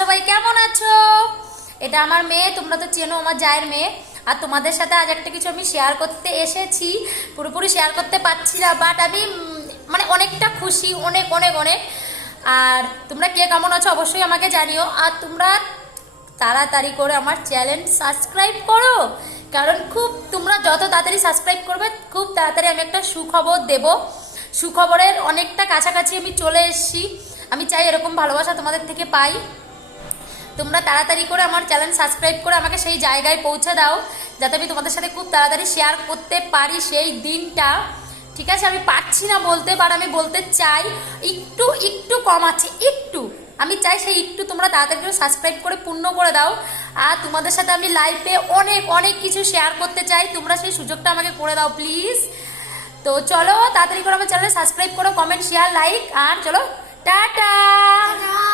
সবাই কেমন আছো? এটা আমার মেয়ে, তোমরা তো চেনো, আমার জায়ের মেয়ে। আর তোমাদের সাথে আজ একটা কিছু আমি শেয়ার করতে এসেছি। পুরোপুরি শেয়ার করতে পারছি না, বাট আমি মানে অনেকটা খুশি, অনেক অনেক অনেক। আর তোমরা কে কেমন আছো অবশ্যই আমাকে জানিও। আর তোমরা তাড়াতাড়ি করে আমার চ্যানেল সাবস্ক্রাইব করো, কারণ তোমরা যত তাড়াতাড়ি সাবস্ক্রাইব করবে খুব তাড়াতাড়ি আমি একটা সুখবর দেব। সুখবরের অনেকটা কাছাকাছি আমি চলে এসেছি। আমি চাই এরকম ভালোবাসা তোমাদের থেকে পাই। তোমরা তাড়াতাড়ি করে আমার চ্যানেল সাবস্ক্রাইব করে আমাকে সেই জায়গায় পৌঁছে দাও, যাতে আমি তোমাদের সাথে খুব তাড়াতাড়ি শেয়ার করতে পারি সেই দিনটা। ঠিক আছে, আমি পারছি না বলতে, বাট আমি বলতে চাই। একটু একটু কম আছে, একটু। আমি চাই সেই একটু তোমরা তাড়াতাড়ি করে সাবস্ক্রাইব করে পূর্ণ করে দাও। আর তোমাদের সাথে আমি লাইভে অনেক অনেক কিছু শেয়ার করতে চাই, তোমরা সেই সুযোগটা আমাকে করে দাও প্লিজ। তো চলো তাড়াতাড়ি করে আমার চ্যানেলে সাবস্ক্রাইব করো, কমেন্ট, শেয়ার, লাইক। আর চলো, টাটা।